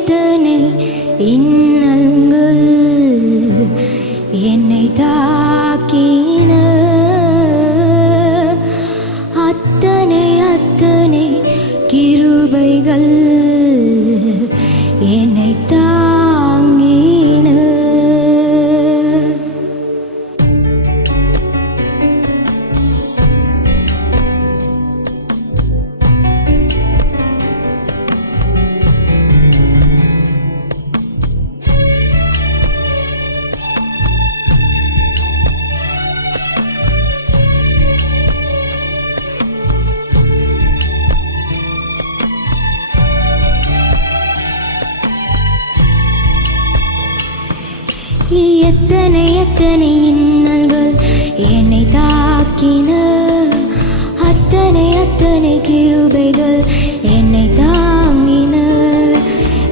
எத்தனை இன்னங்கள் என்னை தாக்கின. அத்தனை அத்தனை கிருபைகள் என்னை தா எத்தனை எத்தனை இன்னல்கள் என்னை தாக்கின? அத்தனை அத்தனை கிருபைகள் என்னை தாங்கின?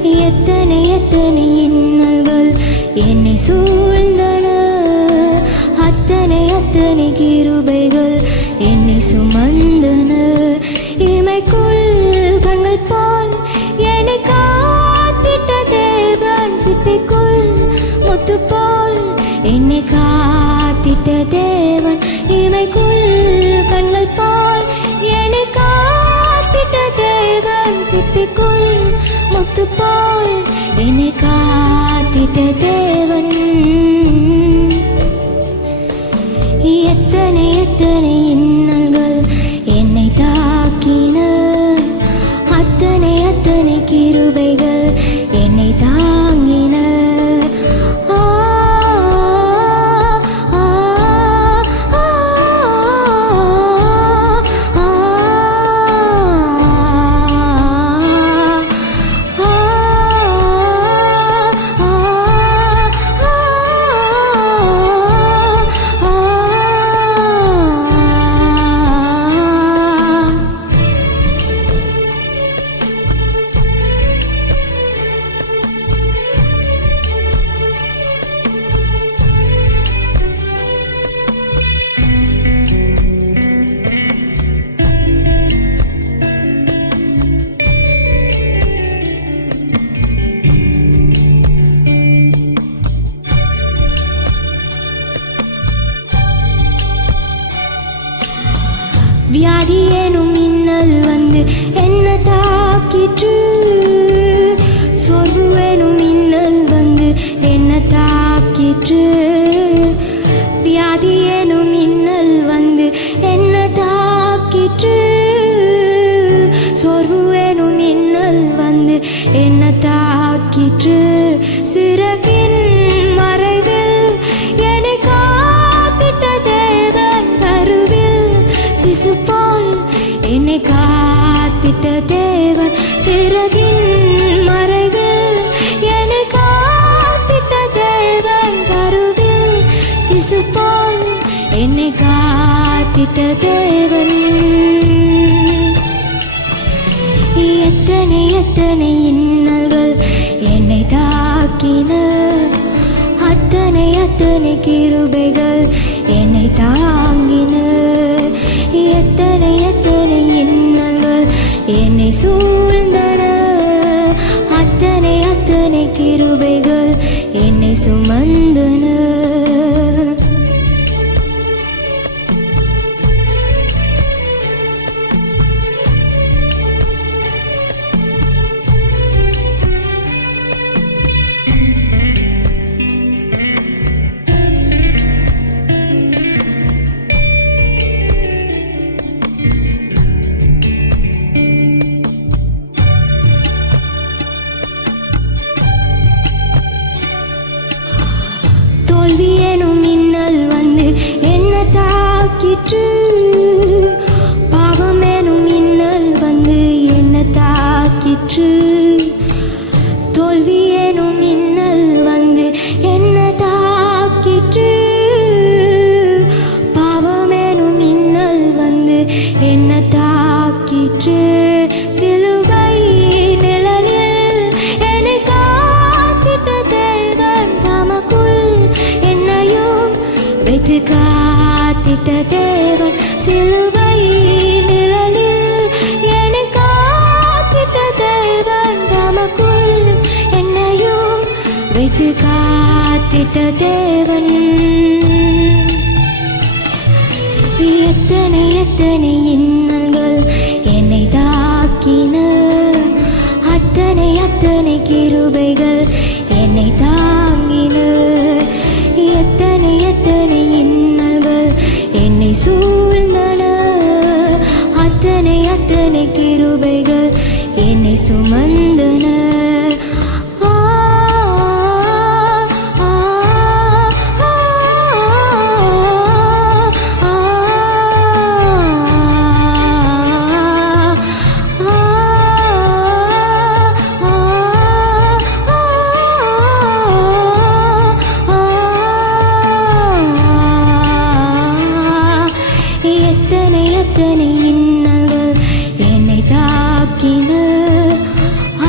எத்தனை எத்தனை இன்னல்கள் என்னை சூழ்ந்தன? அத்தனை அத்தனை கிருபைகள் என்னை சுமந்தன? தேவன் சிப்பிக்குள் முத்து போல் என்னை காத்திட்ட தேவன். எத்தனை எத்தனை இன்னங்கள் என்னை தாக்கின. அத்தனை அத்தனை கிருபைகள் வியாதி எனும் இன்னல் வந்து என்ன தாக்கிற்று. சோர்வு எனும் இன்னல் வந்து என்ன தாக்கிற்று. வியாதி எனும் இன்னல் வந்து என்ன தாக்கிற்று. சோர்வு எனும் இன்னல் வந்து என்ன தாக்கிற்று. சிறகின் சிறகின் மறைவில் என்னை காத்திட்ட தேவன் கருவில் சிசு போல் என்னை காத்திட்ட தேவன். எத்தனை எத்தனை இன்னல்கள் என்னை தாக்கின? அத்தனை அத்தனை கிருபைகள் என்னை தாங்கின? எத்தனை எத்தனை இன்னல்கள் என்னை சூழ்ந்தன சுமந்தன தோல்வி எனும் மின்னல் வந்து என்ன தாக்கிற்று. காத்திட்ட தேவன் சிலுவை நிழலில் என்னை காத்திட்ட தேவன் தமக்குள் என்னையும் வைத்து காத்திட்ட தேவன். எத்தனை எத்தனை இன்னங்கள் என்னை தாக்கின? அத்தனை அத்தனை கிருபைகள் என்னை தாங்கின? எத்தனை எத்தனை என்னை சூழ்ந்தன. அத்தனை அத்தனை கிருபைகள் என்னை சுமந்தன. தாக்கின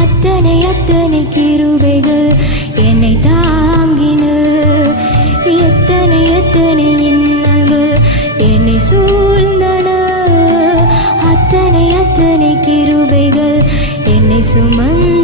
அத்தனை அத்தனை கிருபைகள் என்னை தாங்கின. எத்தனை எத்தனை இன்னங்கள் என்னை சூழ்ந்தன. அத்தனை அத்தனை கிருபைகள் என்னை சுமந்த